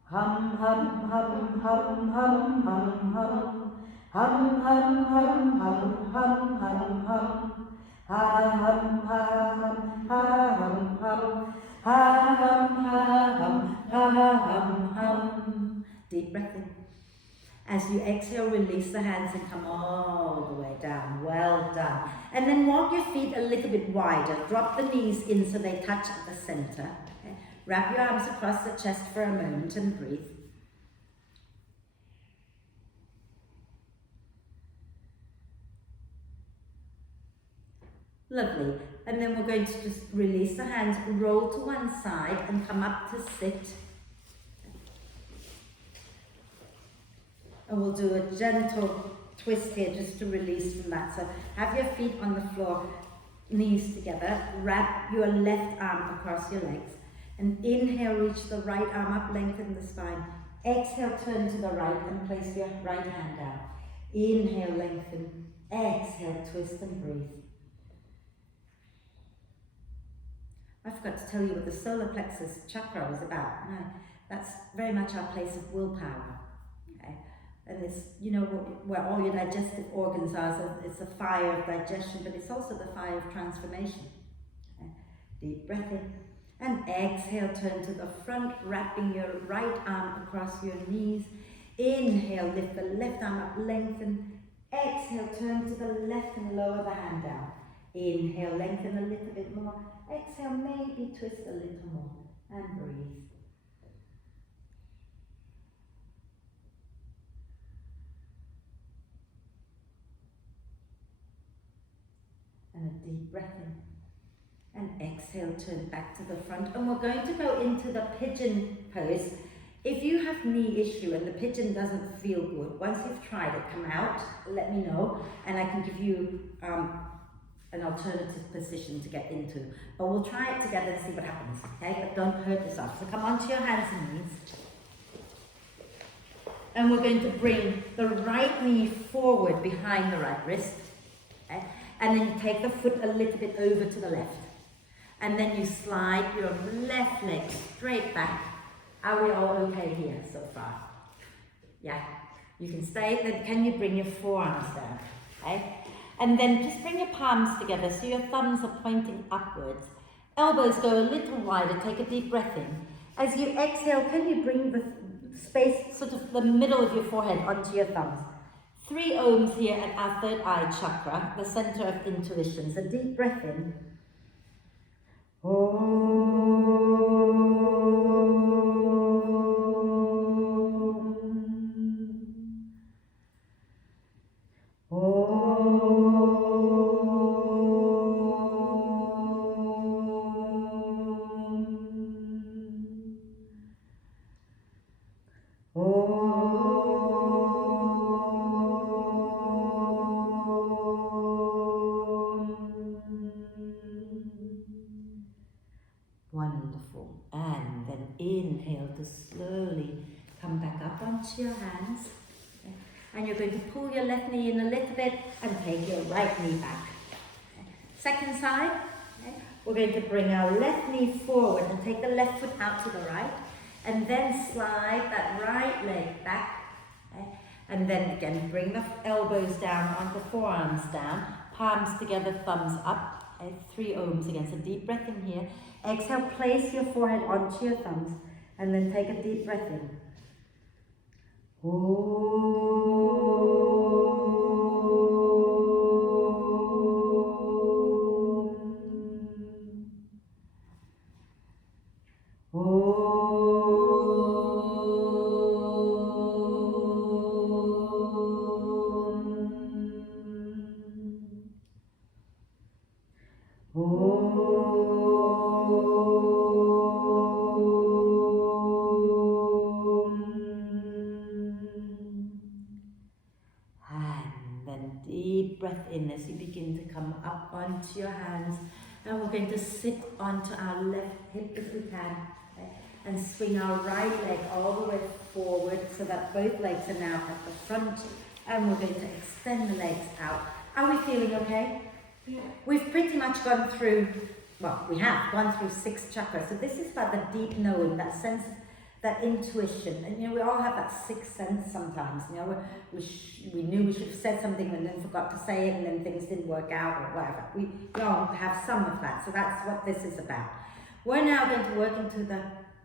Hum, hum, hum, hum, hum, hum, hum. Hum, hum, hum, hum, hum, hum, hum. Ha, hum, ha, hum, ha, hum, hum. Ha, hum, ha, hum, ha, hum, hum. Deep breath in. As you exhale, release the hands and come all the way down. Well done. And then walk your feet a little bit wider. Drop the knees in so they touch at the center. Okay. Wrap your arms across the chest for a moment and breathe. Lovely. And then we're going to just release the hands, roll to one side and come up to sit. And we'll do a gentle twist here just to release from that. So have your feet on the floor, knees together. Wrap your left arm across your legs. And inhale, reach the right arm up, lengthen the spine. Exhale, turn to the right and place your right hand down. Inhale, lengthen. Exhale, twist and breathe. I forgot to tell you what the solar plexus chakra was about. No, that's very much our place of willpower. Okay? And it's, you know, where all your digestive organs are. So it's the fire of digestion, but it's also the fire of transformation. Okay? Deep breath in. And exhale, turn to the front, wrapping your right arm across your knees. Inhale, lift the left arm up, lengthen. Exhale, turn to the left and lower the hand down. Inhale, lengthen a little bit more. Exhale, maybe twist a little more. And breathe. And a deep breath in. And exhale, turn back to the front. And we're going to go into the pigeon pose. If you have knee issue and the pigeon doesn't feel good, once you've tried it, come out, let me know, and I can give you an alternative position to get into. But we'll try it together and see what happens, okay? But don't hurt yourself. So come onto your hands and knees. And we're going to bring the right knee forward behind the right wrist. Okay? And then you take the foot a little bit over to the left. And then you slide your left leg straight back. Are we all okay here so far? Yeah, you can stay. Then can you bring your forearms down? Okay? And then just bring your palms together so your thumbs are pointing upwards. Elbows go a little wider. Take a deep breath in. As you exhale, can you bring the space, sort of the middle of your forehead onto your thumbs? 3 ohms here at our third eye chakra, the center of intuition. So deep breath in. Wonderful. And then inhale to slowly come back up onto your hands. Okay. And you're going to pull your left knee in a little bit and take your right knee back. Okay. Second side. Okay. We're going to bring our left knee forward and take the left foot out to the right. And then slide that right leg back. Okay. And then again, bring the elbows down onto the forearms down. Palms together, thumbs up. Okay. 3 ohms again. So deep breath in here. Exhale, place your forehead onto your thumbs and then take a deep breath in. up onto your hands, and we're going to sit onto our left hip if we can, okay? And swing our right leg all the way forward so that both legs are now at the front, and we're going to extend the legs out. Are we feeling okay? Yeah. We've pretty much gone through, well, we have gone through 6 chakras. So this is about the deep knowing, that sense, that intuition. And you know, we all have that sixth sense sometimes. You know, we knew we should have said something and then forgot to say it, and then things didn't work out or whatever. We all have some of that. So that's what this is about. We're now going to work into the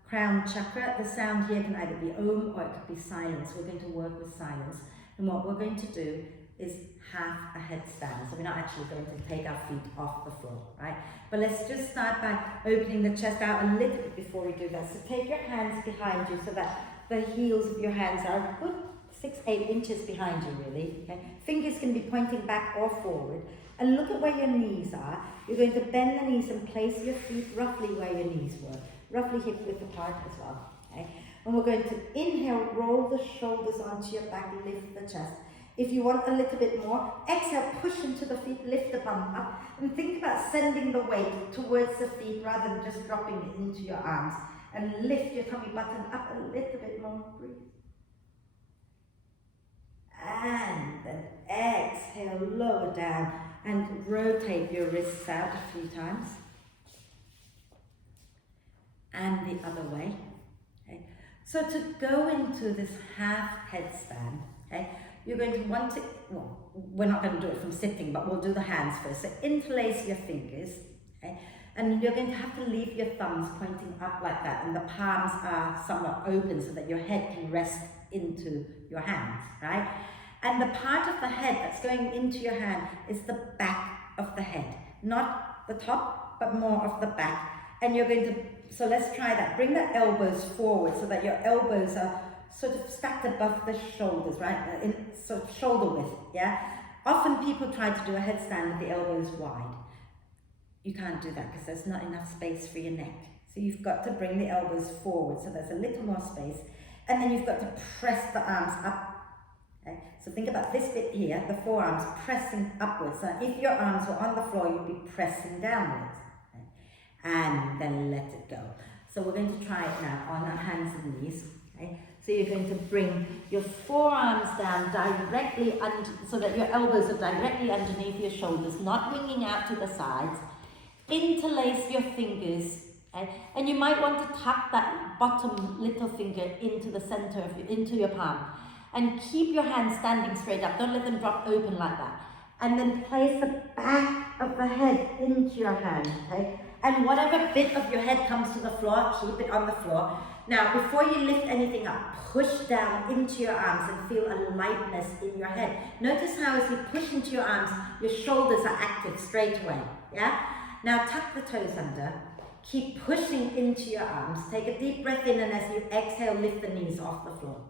crown chakra. The sound here can either be Om or it could be silence. We're going to work with silence. And what we're going to do is half a headstand. So we're not actually going to take our feet off the floor, right? But let's just start by opening the chest out a little bit before we do that. So take your hands behind you so that the heels of your hands are a good 6-8 inches behind you, really. Okay? Fingers can be pointing back or forward. And look at where your knees are. You're going to bend the knees and place your feet roughly where your knees were. Roughly hip width apart as well. Okay? And we're going to inhale, roll the shoulders onto your back, lift the chest. If you want a little bit more, exhale, push into the feet, lift the bum up, and think about sending the weight towards the feet rather than just dropping it into your arms. And lift your tummy button up a little bit more. Breathe. And then exhale, lower down, and rotate your wrists out a few times. And the other way. Okay. So to go into this half headstand, okay, you're going to want to, well, we're not going to do it from sitting, but we'll do the hands first. So interlace your fingers, okay? And you're going to have to leave your thumbs pointing up like that, and the palms are somewhat open so that your head can rest into your hands, right? And the part of the head that's going into your hand is the back of the head, not the top, but more of the back. And you're going to, so let's try that. Bring the elbows forward so that your elbows are sort of stacked above the shoulders, right? In sort of shoulder width, yeah? Often people try to do a headstand with the elbows wide. You can't do that because there's not enough space for your neck. So you've got to bring the elbows forward so there's a little more space. And then you've got to press the arms up. Okay? So think about this bit here, the forearms pressing upwards. So if your arms were on the floor, you'd be pressing downwards. Okay? And then let it go. So we're going to try it now on our hands and knees. Okay? So you're going to bring your forearms down directly under, so that your elbows are directly underneath your shoulders, not winging out to the sides. Interlace your fingers, okay? And you might want to tuck that bottom little finger into the center of into your palm, and keep your hands standing straight up. Don't let them drop open like that. And then place the back of the head into your hand, okay? And whatever bit of your head comes to the floor, keep it on the floor. Now, before you lift anything up, push down into your arms and feel a lightness in your head. Notice how as you push into your arms, your shoulders are active straight away, yeah? Now tuck the toes under, keep pushing into your arms. Take a deep breath in, and as you exhale, lift the knees off the floor.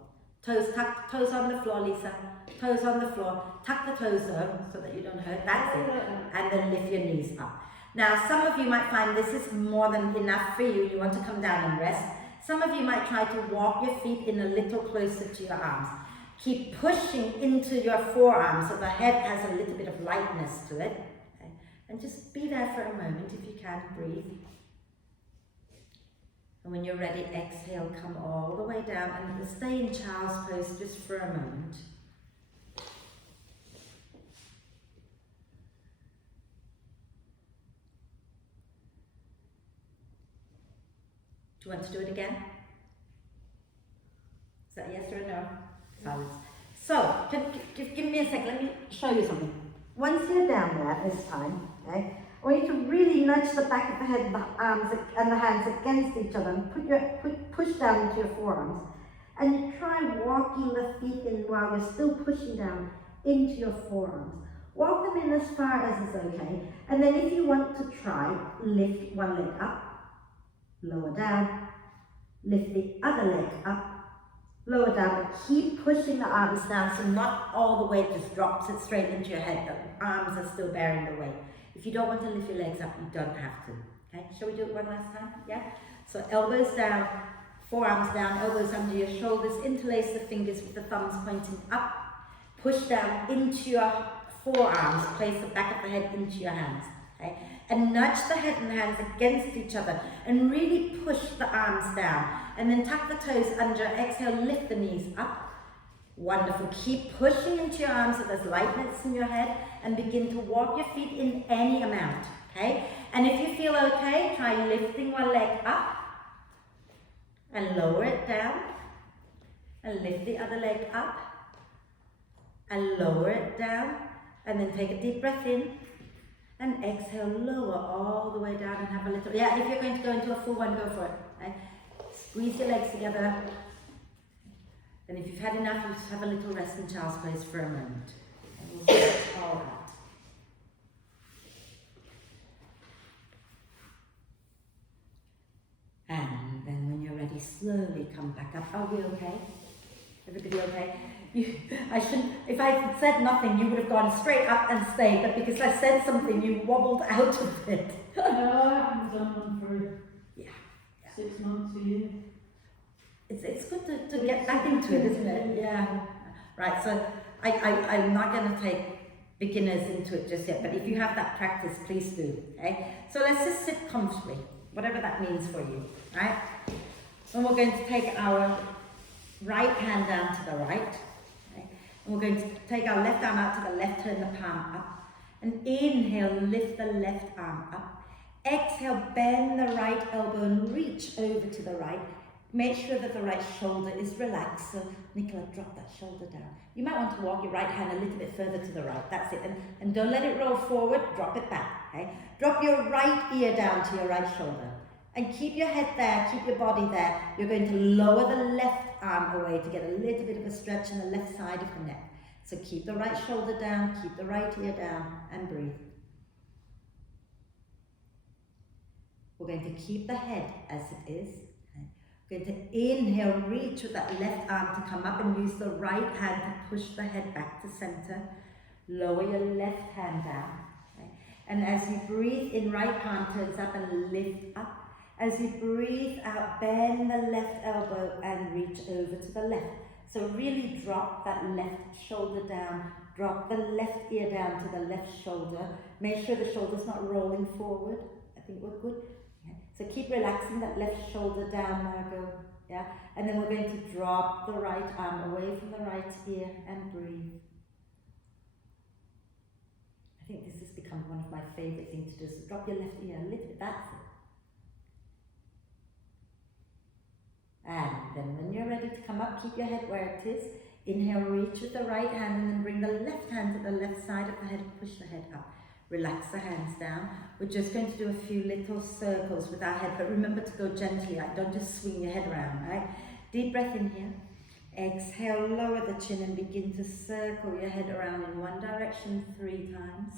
Toes tuck, toes on the floor, Lisa. Toes on the floor. Tuck the toes though, so that you don't hurt. That's it. And then lift your knees up. Now, some of you might find this is more than enough for you. You want to come down and rest. Some of you might try to walk your feet in a little closer to your arms. Keep pushing into your forearms so the head has a little bit of lightness to it. Okay? And just be there for a moment if you can, breathe. And when you're ready, exhale, come all the way down and stay in child's pose just for a moment. Do you want to do it again? Is that yes or a no? Silence. So, give me a second, let me show you something. Once you're down there this time, okay, I want you to really nudge the back of the head, the arms and the hands against each other, and push down into your forearms. And you try walking the feet in while you're still pushing down into your forearms. Walk them in as far as is okay. And then if you want to try, lift one leg up, lower down, lift the other leg up, lower down, but keep pushing the arms down so not all the weight just drops it straight into your head. The arms are still bearing the weight. If you don't want to lift your legs up, you don't have to. Okay, shall we do it one last time? Yeah? So elbows down, forearms down, elbows under your shoulders, interlace the fingers with the thumbs pointing up, push down into your forearms, place the back of the head into your hands. Okay? And nudge the head and hands against each other and really push the arms down. And then tuck the toes under. Exhale, lift the knees up. Wonderful. Keep pushing into your arms so there's lightness in your head, and begin to walk your feet in any amount. Okay? And if you feel okay, try lifting one leg up and lower it down. And lift the other leg up and lower it down. And then take a deep breath in. And exhale, lower all the way down and have a little, yeah, if you're going to go into a full one, go for it. Okay? Squeeze your legs together. And if you've had enough, you just have a little rest in child's pose for a moment. And we'll stretch all out. And then when you're ready, slowly come back up. Are we okay? Everybody okay? I shouldn't, if I had said nothing, you would have gone straight up and stayed, but because I said something, you wobbled out of it. No, I haven't done one for Yeah. 6 months, a year. It's good to get back into it, isn't it? Yeah. Right, so I'm not going to take beginners into it just yet, but if you have that practice, please do. Okay? So let's just sit comfortably, whatever that means for you. Right? And we're going to take our right hand down to the right. Okay? And we're going to take our left arm out to the left, turn the palm up. And inhale, lift the left arm up. Exhale, bend the right elbow and reach over to the right. Make sure that the right shoulder is relaxed. So, Nicola, drop that shoulder down. You might want to walk your right hand a little bit further to the right. That's it. And don't let it roll forward. Drop it back. Okay? Drop your right ear down to your right shoulder. And keep your head there. Keep your body there. You're going to lower the left arm away to get a little bit of a stretch on the left side of the neck. So keep the right shoulder down. Keep the right ear down. And breathe. We're going to keep the head as it is. We're going to inhale, reach with that left arm to come up and use the right hand to push the head back to center. Lower your left hand down. Okay? And as you breathe in, right palm turns up and lift up. As you breathe out, bend the left elbow and reach over to the left. So really drop that left shoulder down. Drop the left ear down to the left shoulder. Make sure the shoulder's not rolling forward. I think we're good. So keep relaxing that left shoulder down, Margot. Yeah? And then we're going to drop the right arm away from the right ear and breathe. I think this has become one of my favorite things to do. So drop your left ear a little bit. That's it. And then when you're ready to come up, keep your head where it is. Inhale, reach with the right hand and then bring the left hand to the left side of the head and push the head up. Relax the hands down. We're just going to do a few little circles with our head, but remember to go gently. Don't just swing your head around, right? Deep breath in here. Exhale, lower the chin and begin to circle your head around in one direction 3 times.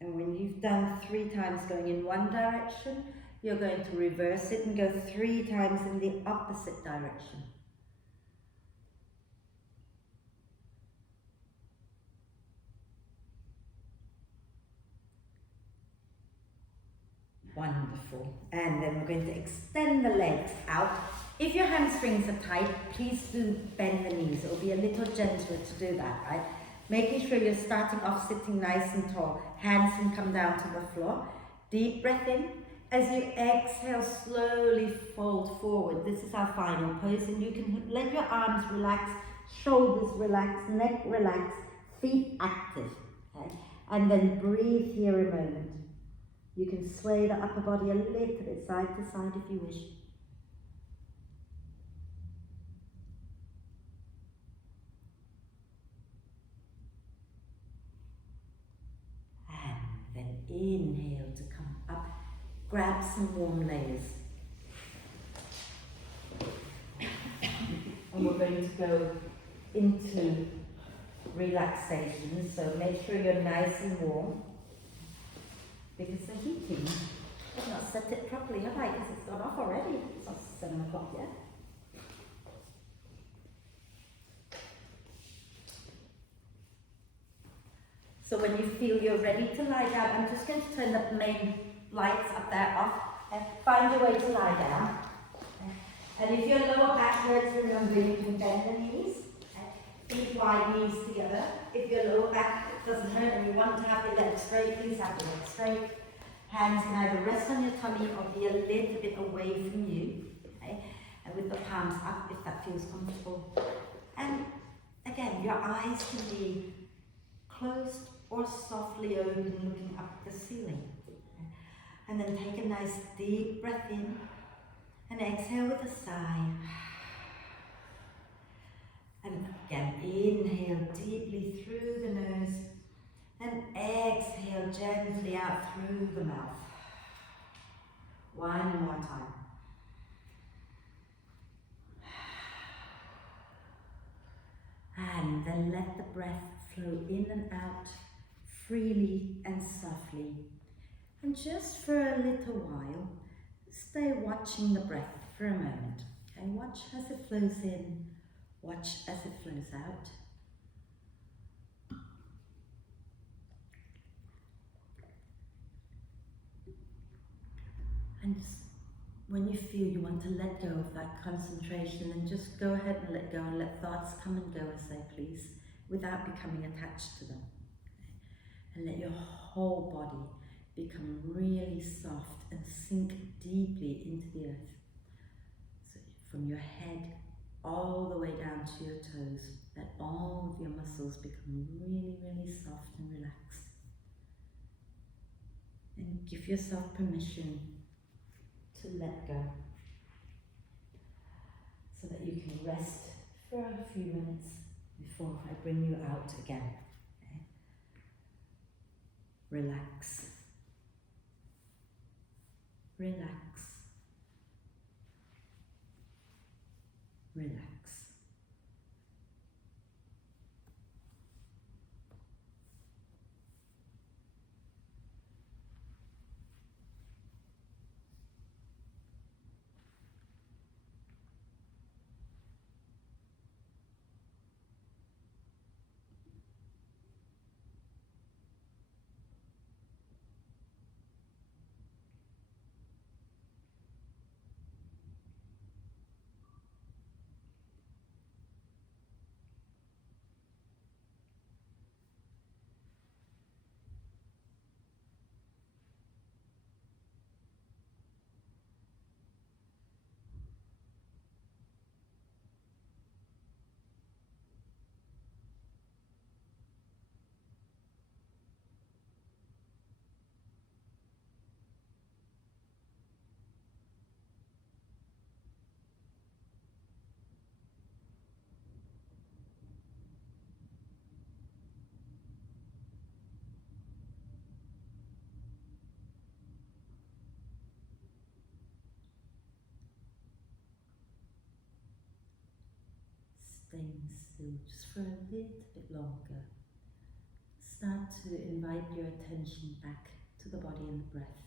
And when you've done 3 times going in one direction, you're going to reverse it and go 3 times in the opposite direction. Wonderful. And then we're going to extend the legs out. If your hamstrings are tight, please do bend the knees. It'll be a little gentler to do that, right? Making sure you're starting off sitting nice and tall. Hands can come down to the floor. Deep breath in. As you exhale, slowly fold forward. This is our final pose, and you can let your arms relax, shoulders relax, neck relax, feet active. Okay? And then breathe here a moment. You can sway the upper body a little bit side to side if you wish. And then inhale to come up. Grab some warm layers. And we're going to go into relaxation. So make sure you're nice and warm. Because the heating, I've not set it properly, have I? Because it's gone off already. It's not 7 o'clock yet. So when you feel you're ready to lie down, I'm just going to turn the main lights up there off. And find your way to lie down. And if your lower back hurts, remember you can bend the knees. Feet wide, knees together. If your lower back doesn't hurt and you want to have your legs straight, please have your legs straight. Hands can either rest on your tummy or be a little bit away from you. Okay? And with the palms up if that feels comfortable. And again, your eyes can be closed or softly open, looking up at the ceiling. And then take a nice deep breath in and exhale with a sigh. And again, inhale deeply through the nose and exhale gently out through the mouth. One more time. And then let the breath flow in and out freely and softly. And just for a little while, stay watching the breath for a moment. Okay, watch as it flows in, watch as it flows out. And just when you feel you want to let go of that concentration, then just go ahead and let go and let thoughts come and go as they please, without becoming attached to them. And let your whole body become really soft and sink deeply into the earth. So from your head all the way down to your toes, let all of your muscles become really, really soft and relaxed. And give yourself permission to let go, so that you can rest for a few minutes before I bring you out again. Okay? Relax. Relax. Relax. Staying still just for a little bit longer. Start to invite your attention back to the body and the breath.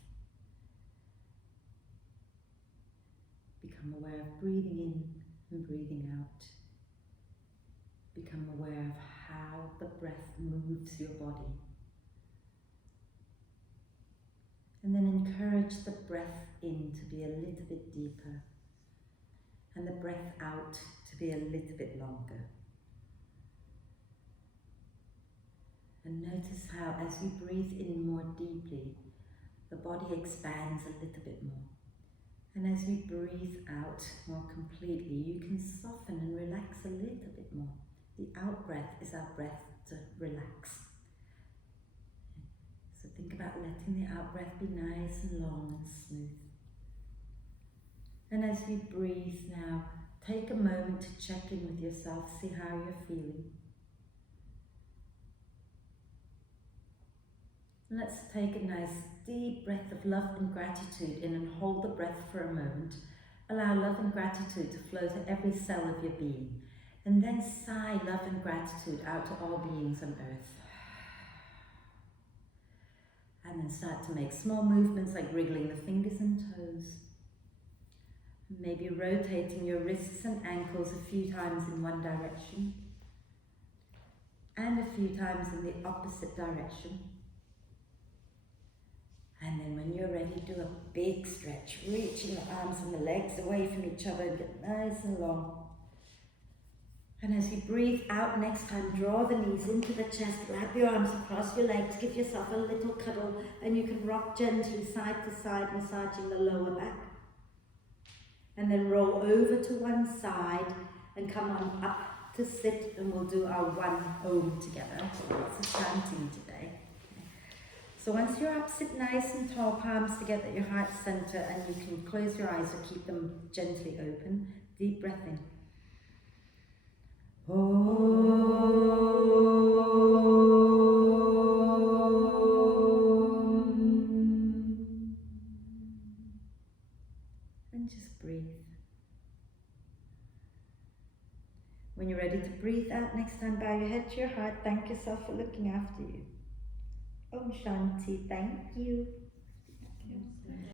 Become aware of breathing in and breathing out. Become aware of how the breath moves your body. And then encourage the breath in to be a little bit deeper, and the breath out to be a little bit longer. And notice how as you breathe in more deeply, the body expands a little bit more. And as you breathe out more completely, you can soften and relax a little bit more. The out breath is our breath to relax. So think about letting the out breath be nice and long and smooth. And as you breathe now, take a moment to check in with yourself, see how you're feeling. And let's take a nice deep breath of love and gratitude in and hold the breath for a moment. Allow love and gratitude to flow to every cell of your being. And then sigh love and gratitude out to all beings on earth. And then start to make small movements like wriggling the fingers and toes. Maybe rotating your wrists and ankles a few times in one direction and a few times in the opposite direction. And And then when you're ready, do a big stretch, reaching the arms and the legs away from each other and get nice and long. And as you breathe out next time, draw the knees into the chest, wrap your arms across your legs, give yourself a little cuddle, and you can rock gently side to side, massaging the lower back. And then roll over to one side and come on up to sit, and we'll do our one Om together. Lots of chanting today. So once you're up, sit nice and tall, palms together at your heart center, and you can close your eyes or keep them gently open. Deep breath in. And just breathe. When you're ready to breathe out next time, bow your head to your heart. Thank yourself for looking after you. Om Shanti. Thank you.